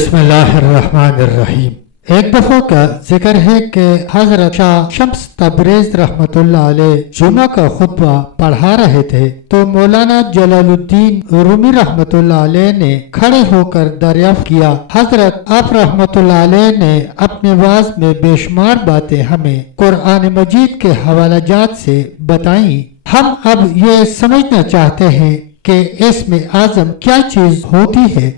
बिस्मिल्लाहिर्रहमानिर्रहीम। एक दफा का जिक्र है कि हजरत शाह शम्स तबरेज रहमतुल्लाह अलैह जुमा का खुतबा पढ़ा रहे थे तो मौलाना जलालुद्दीन रूमी रहमतुल्लाह अलैह ने खड़े होकर दरियाफ्त किया, हजरत आप रहमतुल्लाह अलैह ने अपने वाज में बेशुमार बातें हमें कुरान मजीद के हवालाजात से बताई। हम अब ये समझना चाहते हैं कि इसमें आजम क्या चीज होती है।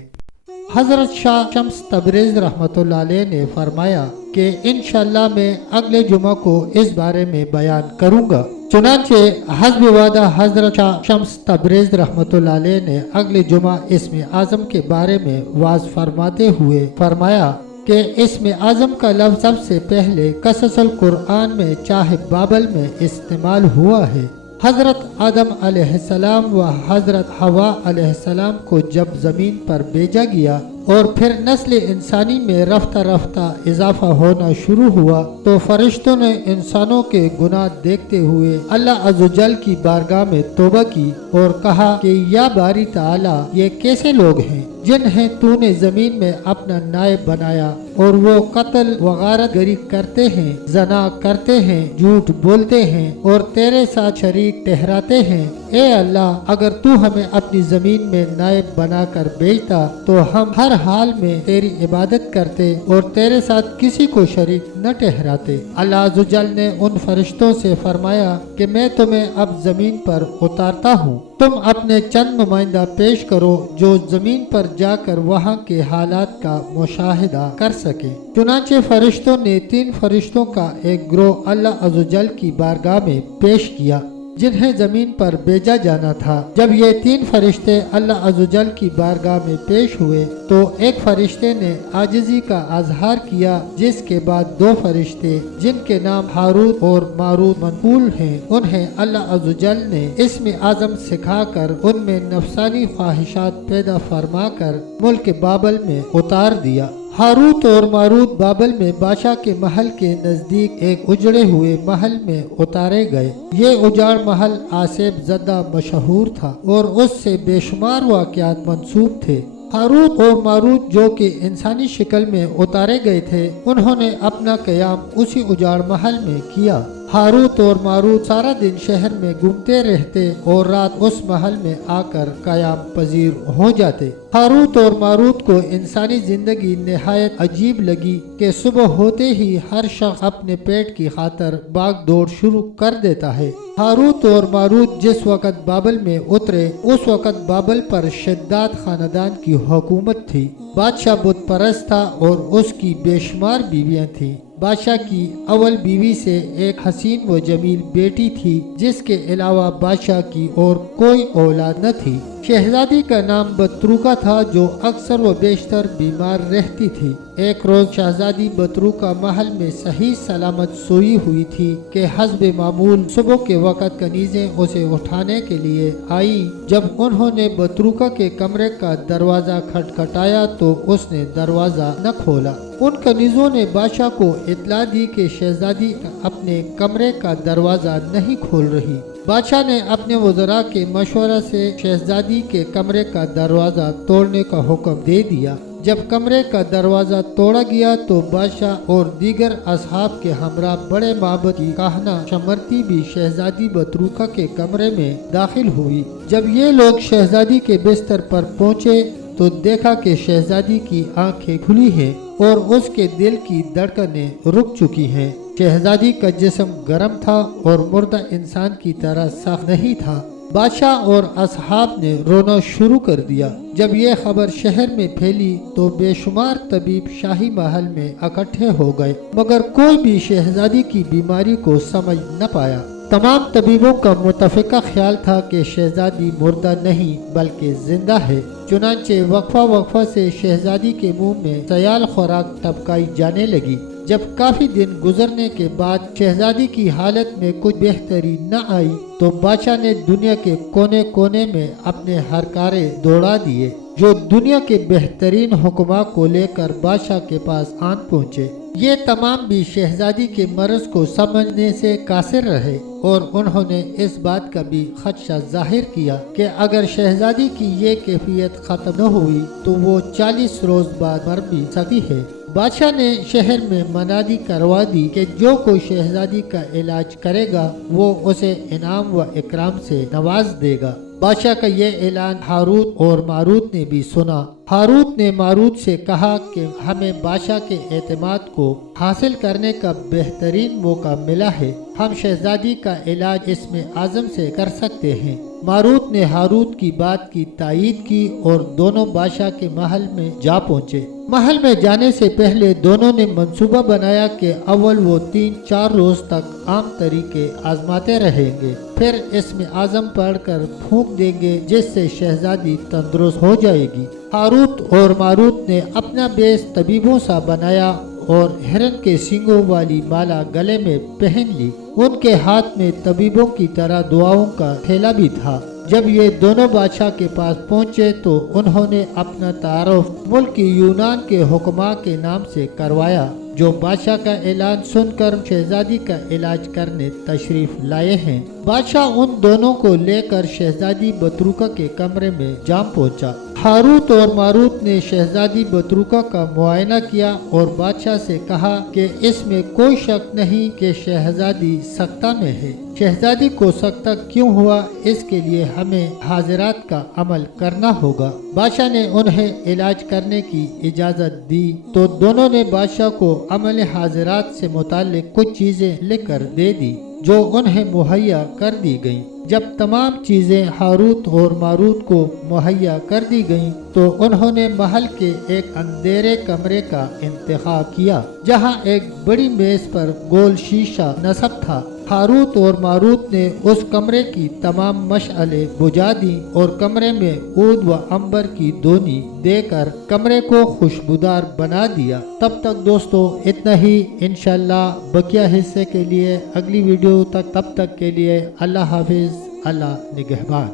हजरत शाह शम्स तबरेज रहमतुल्लाह अलैह ने फरमाया कि इंशाअल्लाह मैं अगले जुमा को इस बारे में बयान करूंगा। चुनांचे हस्ब वादा हजरत शाह शम्स तबरेज रहमतुल्लाह अलैह ने अगले जुमा इसमें आजम के बारे में वाज फरमाते हुए फरमाया कि इसमें आजम का लफ्ज़ सबसे पहले कससल कुरान में चाहे बाबल में इस्तेमाल हुआ है। हजरत आदम अलैहिस्सलाम व हजरत हवा अलैहिस्सलाम को जब जमीन पर भेजा गया और फिर नस्ल इंसानी में रफ्ता रफ्ता इजाफा होना शुरू हुआ तो फरिश्तों ने इंसानों के गुनाह देखते हुए अल्लाह अज़्ज़वजल की बारगाह में तौबा की और कहा कि या बारी ताला, ये कैसे लोग हैं जिन्हें तूने जमीन में अपना नायब बनाया और वो कत्ल वगारत गरी करते हैं, जना करते हैं, झूठ बोलते हैं और तेरे साथ शरीक ठहराते हैं। ए अल्लाह, अगर तू हमें अपनी जमीन में नायब बनाकर भेजता तो हम हर हाल में तेरी इबादत करते और तेरे साथ किसी को शरीक न ठहराते। अल्लाह अज़्ज़वजल ने उन फरिश्तों से फरमाया कि मैं तुम्हें अब जमीन पर उतारता हूँ, तुम अपने चंद नुमाइंदा पेश करो जो जमीन पर जाकर वहाँ के हालात का मुशाहिदा कर सके। चुनांचे फरिश्तों ने 3 फरिश्तों का एक ग्रोह अल्लाह अज़्ज़वजल की बारगाह में पेश किया जिन्हें जमीन पर भेजा जाना था। जब ये 3 फरिश्ते अल्लाह अज़्ज़वजल की बारगाह में पेश हुए तो एक फरिश्ते ने आजिज़ी का अजहार किया, जिसके बाद 2 फरिश्ते जिनके नाम हारूत और मारूत मनकूल हैं उन्हें अल्लाह अज़्ज़वजल ने इसमें आजम सिखाकर उनमें नफसानी ख्वाहिशात पैदा फरमाकर मुल्क बाबल में उतार दिया। हारूत और मारूत बाबल में बादशाह के महल के नजदीक एक उजड़े हुए महल में उतारे गए। ये उजाड़ महल आसेब ज़दा मशहूर था और उससे बेशुमार वाक़यात मंसूब थे। हारूत और मारूत जो कि इंसानी शक्ल में उतारे गए थे, उन्होंने अपना क़याम उसी उजाड़ महल में किया। हारूत और मारूत सारा दिन शहर में घूमते रहते और रात उस महल में आकर क़याम पजीर हो जाते। हारूत और मारूत को इंसानी जिंदगी निहायत अजीब लगी कि सुबह होते ही हर शख्स अपने पेट की खातर भाग दौड़ शुरू कर देता है। हारूत और मारूत जिस वक़्त बाबल में उतरे उस वक़्त बाबल पर शद्दाद खानदान की हुकूमत थी। बादशाह बुत परस्त था और उसकी बेशुमार बीवियां थीं। बादशाह की अव्वल बीवी से एक हसीन व जमील बेटी थी जिसके अलावा बादशाह की और कोई औलाद न थी। शहजादी का नाम बतरूका था जो अक्सर व बेशतर बीमार रहती थी। एक रोज शहजादी बतरूका महल में सही सलामत सोई हुई थी कि हस्ब मामूल सुबह के वक़्त कनीज़ें उसे उठाने के लिए आई। जब उन्होंने बतरूका के कमरे का दरवाज़ा खटखटाया तो उसने दरवाज़ा न खोला। उन कनीज़ों ने बादशाह को इत्तला दी कि शहजादी अपने कमरे का दरवाज़ा नहीं खोल रही। बादशाह ने अपने वज़रा के मशवरा से शहजादी के कमरे का दरवाज़ा तोड़ने का हुक्म दे दिया। जब कमरे का दरवाज़ा तोड़ा गया तो बादशाह और दीगर असहाब के हमरा बड़े माबद की कहना शमरती भी शहजादी बतरूका के कमरे में दाखिल हुई। जब ये लोग शहजादी के बिस्तर पर पहुँचे तो देखा कि शहजादी की आंखें खुली हैं और उसके दिल की धड़कनें रुक चुकी हैं। शहजादी का जिस्म गर्म था और मुर्दा इंसान की तरह सख्त नहीं था। बादशाह और असहाब ने रोना शुरू कर दिया। जब ये खबर शहर में फैली तो बेशुमार तबीब शाही महल में इकट्ठे हो गए, मगर कोई भी शहजादी की बीमारी को समझ न पाया। तमाम तबीबों का मुतफ़िका ख्याल था कि शहजादी मुर्दा नहीं बल्कि जिंदा है। चुनांचे वक्फा से शहजादी के मुंह में सयाल खुराक टपकाई जाने लगी। जब काफी दिन गुजरने के बाद शहजादी की हालत में कुछ बेहतरी न आई तो बादशाह ने दुनिया के कोने कोने में अपने हरकारे दौड़ा दिए। जो दुनिया के बेहतरीन हुक्मा को लेकर बादशाह के पास आन पहुँचे। ये तमाम भी शहजादी के मर्ज को समझने से कासिर रहे और उन्होंने इस बात का भी खदशा जाहिर किया कि अगर शहजादी की ये कैफियत खत्म न हुई तो वो 40 रोज बाद मर भी सकती है। बादशाह ने शहर में मनादी करवा दी कि जो कोई शहजादी का इलाज करेगा वो उसे इनाम व इकराम से नवाज देगा। बादशाह का ये ऐलान हारूत और मारूत ने भी सुना। हारूत ने मारूत से कहा कि हमें बादशाह के एतमाद को हासिल करने का बेहतरीन मौका मिला है, हम शहजादी का इलाज इसमें आजम से कर सकते हैं। मारूत ने हारूत की बात की तायीद की और दोनों बादशाह के महल में जा पहुँचे। महल में जाने से पहले दोनों ने मंसूबा बनाया कि अव्वल वो 3-4 रोज तक आम तरीके आजमाते रहेंगे, फिर इसमें आजम पढ़कर फूंक देंगे जिससे शहजादी तंदुरुस्त हो जाएगी। हारूत और मारूत ने अपना बेस तबीबों सा बनाया और हिरन के सींगों वाली माला गले में पहन ली। उनके हाथ में तबीबों की तरह दुआओं का थैला भी था। जब ये दोनों बादशाह के पास पहुँचे तो उन्होंने अपना तारुफ मुल्क यूनान के हुक्मा के नाम से करवाया, जो बादशाह का ऐलान सुनकर शहजादी का इलाज करने तशरीफ लाए हैं। बादशाह उन दोनों को लेकर शहजादी बतरूका के कमरे में जा पहुंचा। हारूत और मारूत ने शहजादी बतरूका का मुआयना किया और बादशाह से कहा कि इसमें कोई शक नहीं कि शहजादी सख्ता में है। शहजादी को सख्ता क्यों हुआ, इसके लिए हमें हाजिरात का अमल करना होगा। बादशाह ने उन्हें इलाज करने की इजाजत दी तो दोनों ने बादशाह को अमल हाजिरात से मुताल्लिक कुछ चीजें लिखकर दे दी जो उन्हें मुहैया कर दी गईं। जब तमाम चीजें हारूत और मारूत को मुहैया कर दी गईं तो उन्होंने महल के एक अंधेरे कमरे का इंतखाब किया जहां एक बड़ी मेज पर गोल शीशा नस्ब था। हारूत और मारूत ने उस कमरे की तमाम मशअले बुझा दी और कमरे में ऊद व अंबर की दोनी देकर कमरे को खुशबूदार बना दिया। तब तक दोस्तों इतना ही, इंशाल्लाह बकिया हिस्से के लिए अगली वीडियो तक, तब तक के लिए अल्लाह हाफिज, अल्लाह निगहबान।